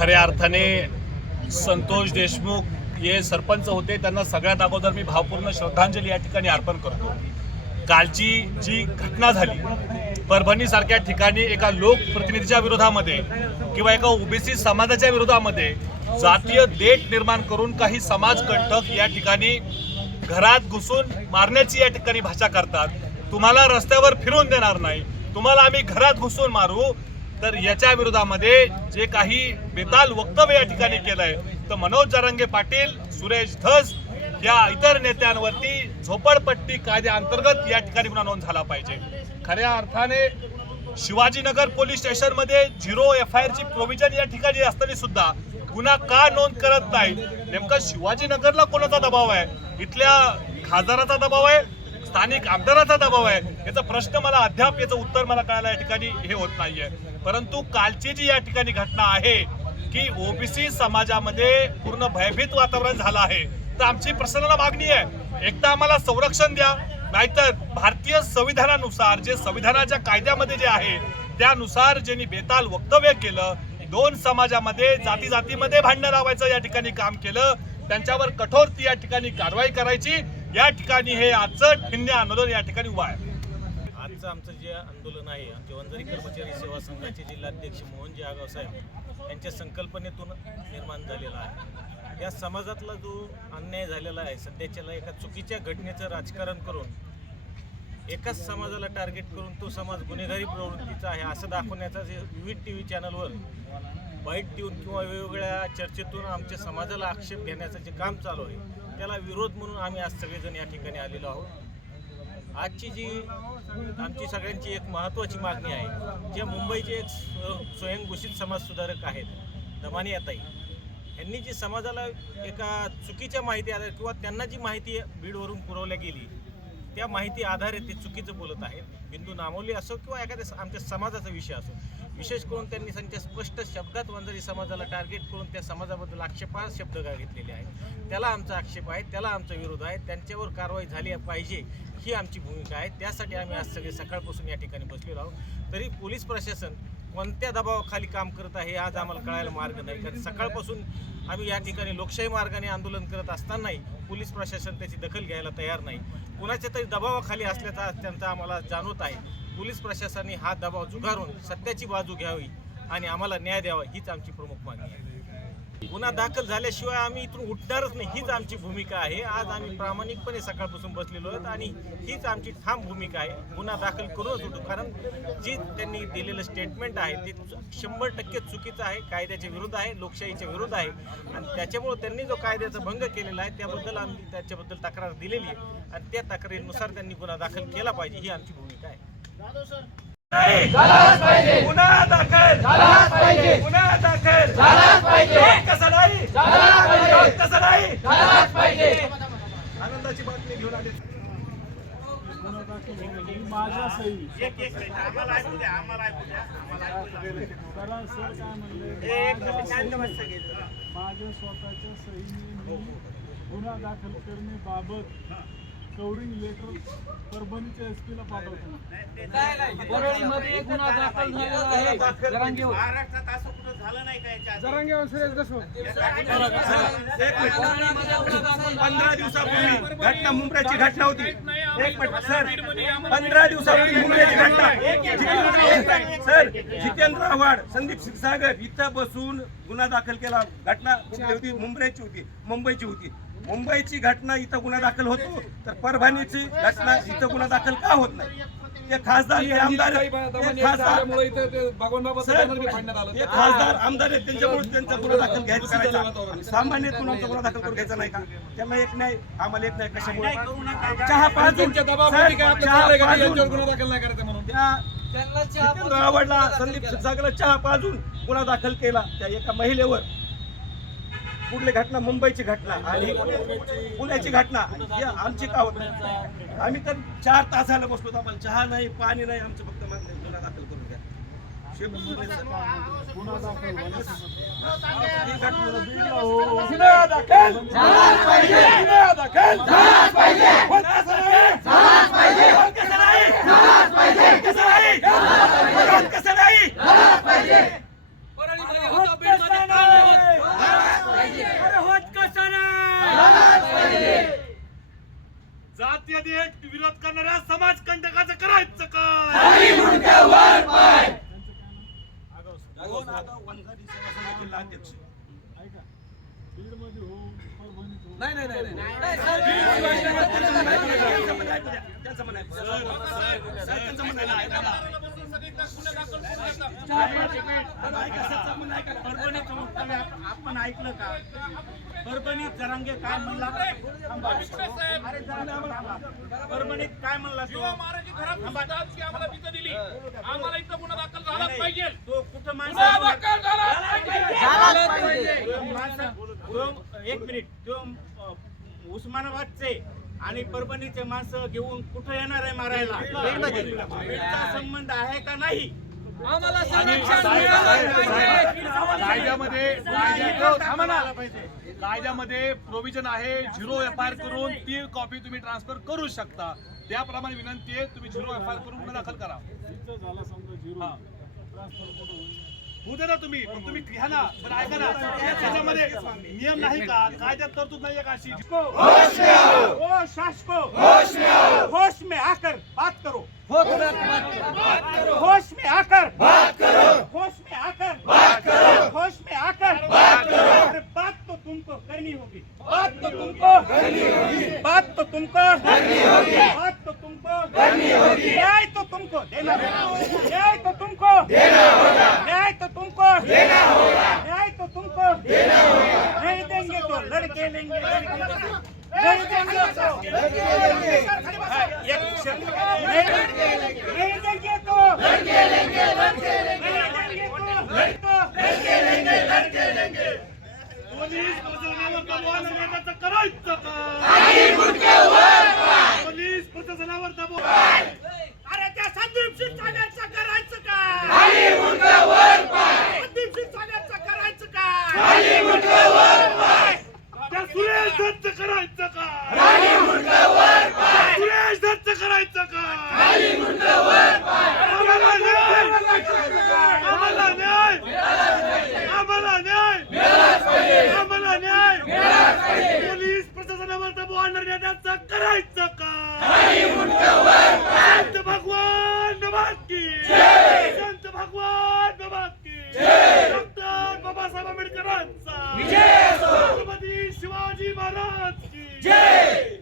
खऱ्या अर्थाने संतोष देशमुख हे सरपंच होते. त्यांना सगळ्यात अगोदर मी भावपूर्ण श्रद्धांजली या ठिकाणी अर्पण करतो. कालची जी घटना झाली परभणीसारख्या ठिकाणी एका लोकप्रतिनिधीच्या विरोधामध्ये किंवा एका ओबीसी समाजाच्या विरोधामध्ये जातीय देठ निर्माण करून काही समाजकंटक या ठिकाणी घरात घुसून मारण्याची या ठिकाणी भाषा करतात. तुम्हाला रस्त्यावर फिरून देणार नाही. तुम्हाला आम्ही घरात घुसून मारू. तर याच्या विरोधामध्ये जे काही बेताल वक्तव्य या ठिकाणी केलंय तर मनोज जरंगे पाटील सुरेश धस या इतर नेत्यांवरती झोपडपट्टी कायद्याअंतर्गत या ठिकाणी गुन्हा नोंद झाला पाहिजे. खऱ्या अर्थाने शिवाजीनगर पोलीस स्टेशनमध्ये झिरो एफ आय ची प्रोव्हिजन या ठिकाणी असताना सुद्धा गुन्हा का नोंद करत नाही नेमका शिवाजीनगरला कोणाचा दबाव आहे? इथल्या खासदाराचा दबाव आहे? स्थानिक आमदाराचा दबाव आहे? याचा प्रश्न मला अद्याप याचं उत्तर मला कळायला या ठिकाणी हे होत नाहीये. परंतु कालची जी या ठिकाणी घटना आहे की ओबीसी समाजामध्ये पूर्ण भयभीत वातावरण झालं आहे. तर आमची प्रसन्नाला मागणी आहे एक तर आम्हाला संरक्षण द्या नाहीतर भारतीय संविधानानुसार जे संविधानाच्या कायद्यामध्ये जे आहे त्यानुसार ज्यांनी बेताल वक्तव्य केलं दोन समाजामध्ये जाती जातीमध्ये भांडणं लावायचं या ठिकाणी काम केलं त्यांच्यावर कठोर ती या ठिकाणी कारवाई करायची या ठिकाणी हे आजचं ठिण्य आंदोलन या ठिकाणी उभा आहे. आजचं आमचं जे आंदोलन आहे आमचे वंजारी कर्मचारी सेवा संघाचे जिल्हाध्यक्ष मोहनजी आगाव साहेब यांच्या संकल्पनेतून निर्माण झालेला आहे. या समाजातला जो अन्याय झालेला आहे सध्याच्याला एका चुकीच्या घटनेचं राजकारण करून एकाच समाजाला टार्गेट करून तो समाज गुन्हेगारी प्रवृत्तीचा आहे असं दाखवण्याचा जे विविध टी व्ही चॅनलवर बाईट देऊन किंवा वेगवेगळ्या चर्चेतून आमच्या समाजाला आक्षेप घेण्याचं जे काम चालू आहे त्याला विरोध म्हणून आम्ही आज सगळेजण या ठिकाणी आलेलो आहोत. आजची जी आमची सगळ्यांची एक महत्त्वाची मागणी आहे जे मुंबईचे एक स्वयंघोषित समाजसुधारक आहेत दमानी याताई यांनी जी समाजाला एका चुकीच्या माहिती आधार किंवा त्यांना जी माहिती बीडवरून पुरवल्या गेली त्या माहिती आधारे ते चुकीचं बोलत आहेत. बिंदू नामोली असो किंवा एखाद्या आमच्या समाजाचा विषय असो विशेष करून त्यांनी त्यांच्या स्पष्ट शब्दात वंजारी समाजाला टार्गेट करून त्या समाजाबद्दल आक्षेपार्ह शब्द गा- घेतलेले आहेत? त्याला आमचा आक्षेप आहे त्याला आमचा विरोध आहे त्यांच्यावर कारवाई झाली पाहिजे ही आमची भूमिका आहे. त्यासाठी आम्ही आज सगळे सकाळपासून या ठिकाणी बसलेलो आहोत. तरी पोलीस प्रशासन कोणत्या दबावाखाली काम करत आहे आज आम्हाला कळायला मार्ग नाही. कारण सकाळपासून आम्ही या ठिकाणी लोकशाही मार्गाने आंदोलन करत असतानाही पोलीस प्रशासन त्याची दखल घ्यायला तयार नाही. कुणाच्या तरी दबावाखाली असल्याचा त्यांचा आम्हाला जाणवत आहे. पोलीस प्रशासनाने हा दबाव झुगारून सत्याची बाजू घ्यावी आणि आम्हाला न्याय द्यावा हीच आमची प्रमुख मागणी आहे. गुन्हा दाखल झाल्याशिवाय आम्ही इथून उठणारच नाही हीच आमची भूमिका आहे. आज आम्ही प्रामाणिकपणे सकाळपासून बसलेलो आहोत आणि हीच आमची ठाम भूमिका आहे. गुन्हा दाखल करूनच उठू कारण जी त्यांनी दिलेलं स्टेटमेंट आहे ते शंभर टक्के चुकीचं आहे कायद्याच्या विरुद्ध आहे लोकशाहीच्या विरुद्ध आहे. आणि त्याच्यामुळे त्यांनी जो कायद्याचा भंग केलेला आहे त्याबद्दल आम्ही त्याच्याबद्दल तक्रार दिलेली आहे. आणि त्या तक्रारीनुसार त्यांनी गुन्हा दाखल केला पाहिजे ही आमची भूमिका आहे. झालाच पाहिजे गुन्हा दाखल झालाच पाहिजे गुन्हा दाखल झालाच पाहिजे कसं नाही झालाच पाहिजे कसं नाही झालाच पाहिजे आनंदाची बातमी घेऊन आली माझ्या सही कारण सर. काय म्हणले माझ्या स्वतःच्या सहीने गुन्हा दाखल करण्याबाबत कवरिंग लेटर परभणीच्या एस पीला पाठवतो. परळीमध्ये गुन्हा दाखल झालेला आहे. जरांगेवर जरांगे सुरेश देशमुख. परळीमध्ये गुन्हा दाखल झाला पंधरा दिवसापूर्वी घटना मुंबईची घटना होती. एक मिनिट सर. पंधरा दिवसापूर्वी मुंबईची घटना. जितेंद्र- सर जितेंद्र आव्हाड संदीप क्षीरसागर इथं बसून गुन्हा दाखल केला. घटना कुठली होती मुंबईची होती. मुंबईची होती. मुंबईची घटना इथं गुन्हा दाखल होतो तर परभणीची घटना इथं गुन्हा दाखल का होत नाही? ते खासदार ते आमदार ते खासदार हे आमदार आहेत त्यांच्यामुळे त्यांचा गुन्हा दाखल घ्यायचा करायचा. सामान्य कुणाचा गुन्हा दाखल करून घ्यायचा नाही का? त्यांना एक नाही आम्हाला एक नाही कशामुळे? चहा पाजून चहा त्या आव्हाडला संदीप क्षीरसागरला चहा पाजून गुन्हा दाखल केला त्या एका महिलेवर. कुठली घटना? मुंबईची घटना आणि पुण्याची घटना. ही आमची का होत नाही? आम्ही तर चार तासाला बसलो. आम्हाला चहा नाही पाणी नाही. आमचं फक्त मागणी गुन्हा दाखल करून घ्या. दाखल. दाखल झालाच पाहिजे गुन्हा दाखल झालाच पाहिजे होत कसं नाही? होत कसं नाही? कसं नाही? होत कसं नाही? परळीमध्ये होता बीडमध्ये विरोध करणाऱ्या समाज कंटकाचं करायचं काय दोन आता वंजारी सेवा संघ जिल्हा अध्यक्ष नाही नाही नाही नाही त्यांचं म्हणणं आहे. साहेब, त्यांचं म्हणणं आहे ना, ऐका ना. ऐका, सर, म्हणणं ऐका ना. परभणीचं वक्तव्य आपण ऐकलं का परभणीत जरांगे काय म्हणला परभणीत काय म्हणला तो आम्हाला इथं गुन्हा दाखल झालाच पाहिजे तो कुठं माणसं एक मिनिट तो उस्मानाबादचे आणि परभणीचे माणसं घेऊन कुठं येणार आहे मारायला संबंध आहे का नाही कायद्यामध्ये. कायद्यामध्ये प्रोव्हिजन आहे झिरो एफ आय आर करून ती कॉपी तुम्ही ट्रान्सफर करू शकता. त्याप्रमाणे विनंती आहे तुम्ही झिरो एफ आय आर करून गुन्हा दाखल करा. हा. होऊ दे ना तुम्ही पण तुम्ही घ्या ना. पण ऐका ना त्याच्यामध्ये नियम नाही का? कायद्यात तरतूद नाही का अशी? ओ शासको. होश में आकर बात करो. होश आकर। बात करो। होश में आकर। बात करो। होश में आकर। बात करो। बात तो तुमको करनी होगी। बात तो तुमको करनी होगी। बात तो तुमको करनी होगी। बात तो तुमको करनी होगी। न्याय तो तुमको देना होगा। न्याय तो तुमको देना होगा। न्याय तो तुमको देना होगा। न्याय तो तुमको देना होगा। नहीं देंगे तो लड़के लेंगे। लड़के नहीं देंगे तो एक अरे त्या संदीप क्षीरसागरचं करायचं का संदीप क्षीरसागरचं करायचं काय त्या सुरेश दत्त करायचं काय सुरेश दत्त काय आम्हाला न्याय! आम्हाला न्याय! आम्हाला न्याय! पोलीस प्रशासनावर दबाव आणणाऱ्या त्यांचं करायचं काय शिवाजी महाराज जय!